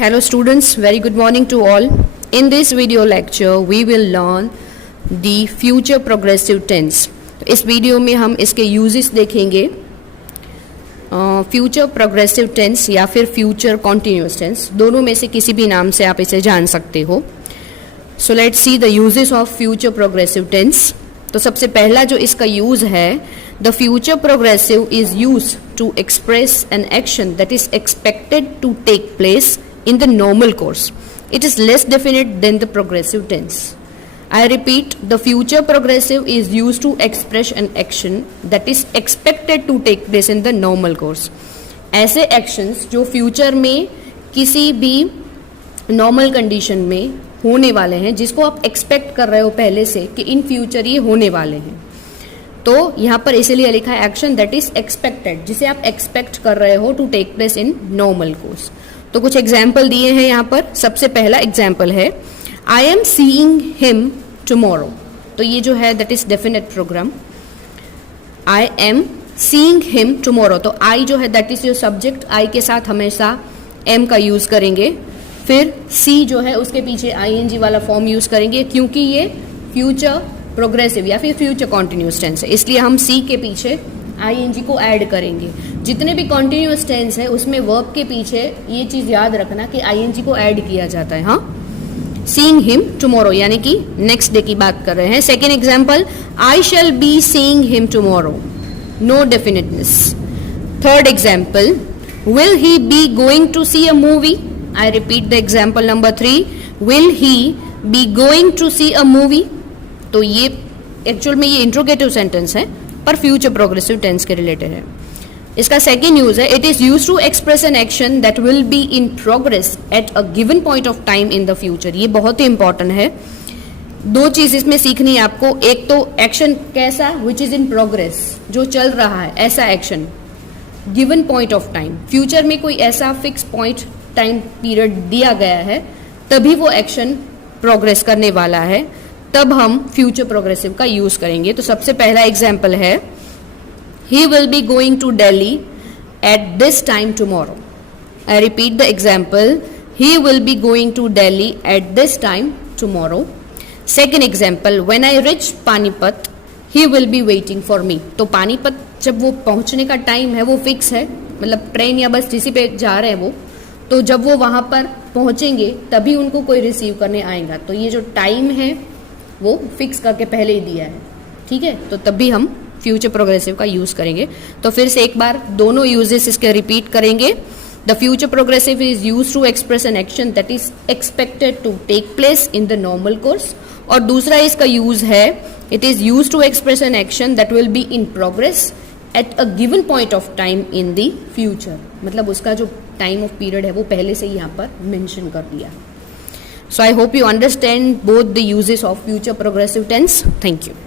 Hello students, very good morning to all. In this video lecture, we will learn the future progressive tense. इस video में हम इसके uses देखेंगे, future progressive tense या फिर future continuous tense, दोनों में से किसी भी नाम से आप इसे जान सकते हो. So let's see the uses of future progressive tense. तो सबसे पहला जो इसका यूज है, the future progressive is use to express an action that is expected to take place in the normal course. It is less definite than the progressive tense. I repeat, the future progressive is used to express an action that is expected to take place in the normal course. ऐसे actions जो future में किसी भी normal condition में होने वाले हैं, जिसको आप expect कर रहे हो पहले से कि in future ये होने वाले हैं, तो यहाँ पर इसीलिए लिखा है action that is expected, जिसे आप expect कर रहे हो to take place in normal course. तो कुछ एग्जाम्पल दिए हैं यहाँ पर. सबसे पहला एग्जाम्पल है I am seeing him tomorrow. तो ये जो है that is definite programme. I am seeing him tomorrow, तो आई जो है that is your subject. I के साथ हमेशा एम का यूज करेंगे. फिर सी जो है उसके पीछे आईएनजी वाला फॉर्म यूज करेंगे, क्योंकि ये फ्यूचर प्रोग्रेसिव या फिर फ्यूचर कॉन्टिन्यूअस टेंस है, इसलिए हम सी के पीछे आईएनजी को ऐड करेंगे. जितने भी कॉन्टिन्यूअस टेंस है उसमें वर्ब के पीछे ये चीज याद रखना कि आईएनजी को ऐड किया जाता है. हाँ, सीइंग हिम टुमारो यानी कि नेक्स्ट डे की बात कर रहे हैं. Second example, I shall be seeing him tomorrow, no definiteness. Third example, will he be going to see a movie. I repeat the example number 3, will he be going to see a movie. तो ये actual में ये interrogative sentence है पर future progressive tense के related है. इसका second use है, it is use to express an action that will be in progress at a given point of time in the future. ये बहुत ही इंपॉर्टेंट है. दो चीज इसमें सीखनी है आपको. एक तो एक्शन कैसा, विच इज इन प्रोग्रेस, जो चल रहा है ऐसा action, given point of time. Future में कोई ऐसा फिक्स पॉइंट टाइम पीरियड दिया गया है, तभी वो एक्शन प्रोग्रेस करने वाला है, तब हम फ्यूचर प्रोग्रेसिव का यूज करेंगे. तो सबसे पहला एग्जाम्पल है, he will be going to Delhi at this time tomorrow. I repeat the example, he will be going to Delhi at this time tomorrow. Second example, when I reach Panipat, he will be waiting for me. तो पानीपत जब वो पहुंचने का time है वो fix है, मतलब train या बस जिसी पे जा रहे हैं वो, तो जब वो वहां पर पहुंचेंगे तभी उनको कोई रिसीव करने आएगा. तो ये जो टाइम है वो फिक्स करके पहले ही दिया है, ठीक है. तो तभी हम फ्यूचर प्रोग्रेसिव का यूज करेंगे. तो फिर से एक बार दोनों यूजेस इसके रिपीट करेंगे. The future progressive is use to express an action that is expected to take place in the normal course. और दूसरा इसका यूज है, it is use to express an action that will be in progress at a given point of time in the future. मतलब उसका जो time of period है वो पहले से ही यहाँ पर मेंशन कर दिया. So I hope you understand both the uses of future progressive tense. Thank you.